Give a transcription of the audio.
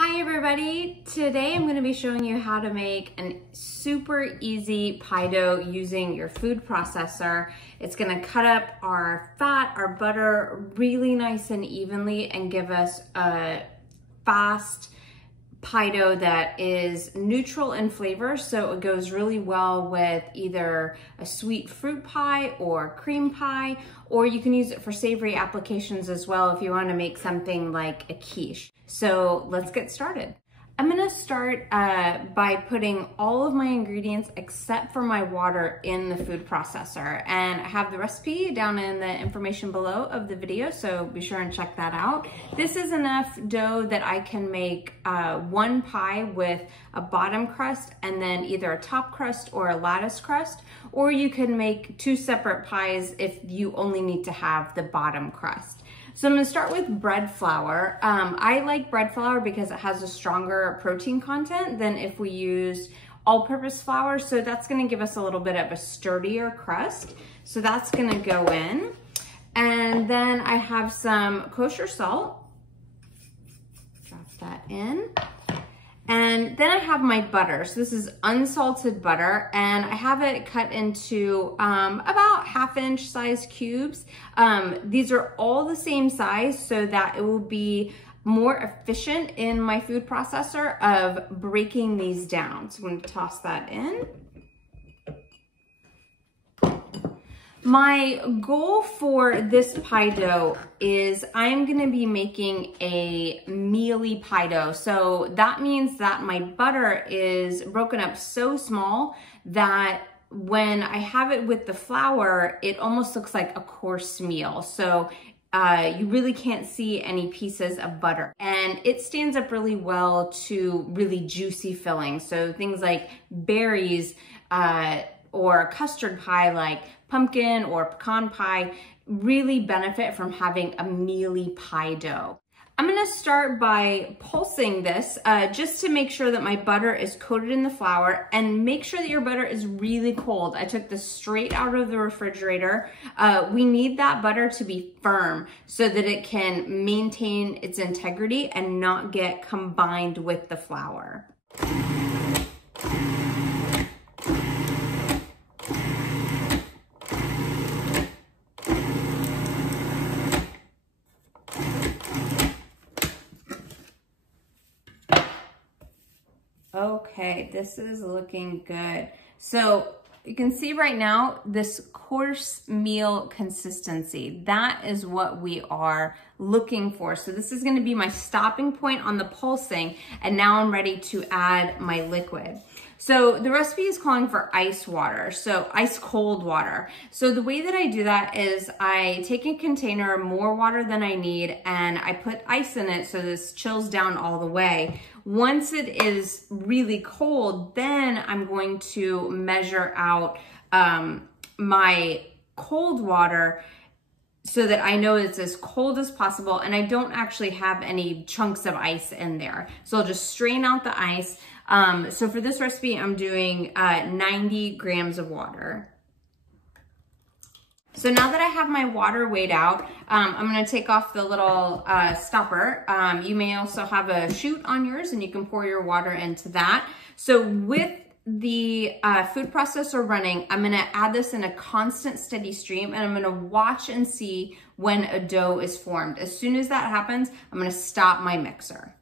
Hi everybody! Today I'm going to be showing you how to make a super easy pie dough using your food processor. It's going to cut up our fat, our butter really nice and evenly and give us a fast pie dough that is neutral in flavor, so it goes really well with either a sweet fruit pie or cream pie, or you can use it for savory applications as well if you want to make something like a quiche. So let's get started. I'm gonna start by putting all of my ingredients except for my water in the food processor, and I have the recipe down in the information below of the video, so be sure and check that out. This is enough dough that I can make one pie with a bottom crust and then either a top crust or a lattice crust, or you can make two separate pies if you only need to have the bottom crust. So I'm gonna start with bread flour. I like bread flour because it has a stronger protein content than if we use all-purpose flour. So that's gonna give us a little bit of a sturdier crust. So that's gonna go in. And then I have some kosher salt. Drop that in. And then I have my butter. So this is unsalted butter, and I have it cut into about 1/2-inch size cubes. These are all the same size so that it will be more efficient in my food processor of breaking these down. So I'm going to toss that in. My goal for this pie dough is I'm gonna be making a mealy pie dough. So that means that my butter is broken up so small that when I have it with the flour, it almost looks like a coarse meal. So you really can't see any pieces of butter. And it stands up really well to really juicy fillings. So things like berries, or custard pie like pumpkin or pecan pie really benefit from having a mealy pie dough. I'm gonna start by pulsing this just to make sure that my butter is coated in the flour, and make sure that your butter is really cold. I took this straight out of the refrigerator. We need that butter to be firm so that it can maintain its integrity and not get combined with the flour. Okay, this is looking good. So you can see right now this coarse meal consistency. That is what we are looking for. So this is going to be my stopping point on the pulsing, and now I'm ready to add my liquid. So the recipe is calling for ice water, so ice cold water. So the way that I do that is I take a container, more water than I need, and I put ice in it so this chills down all the way. Once it is really cold, then I'm going to measure out my cold water so that I know it's as cold as possible and I don't actually have any chunks of ice in there. So I'll just strain out the ice. So for this recipe, I'm doing 90 grams of water. So now that I have my water weighed out, I'm gonna take off the little stopper. You may also have a chute on yours and you can pour your water into that. So with the food processor running, I'm gonna add this in a constant steady stream, and I'm gonna watch and see when a dough is formed. As soon as that happens, I'm gonna stop my mixer.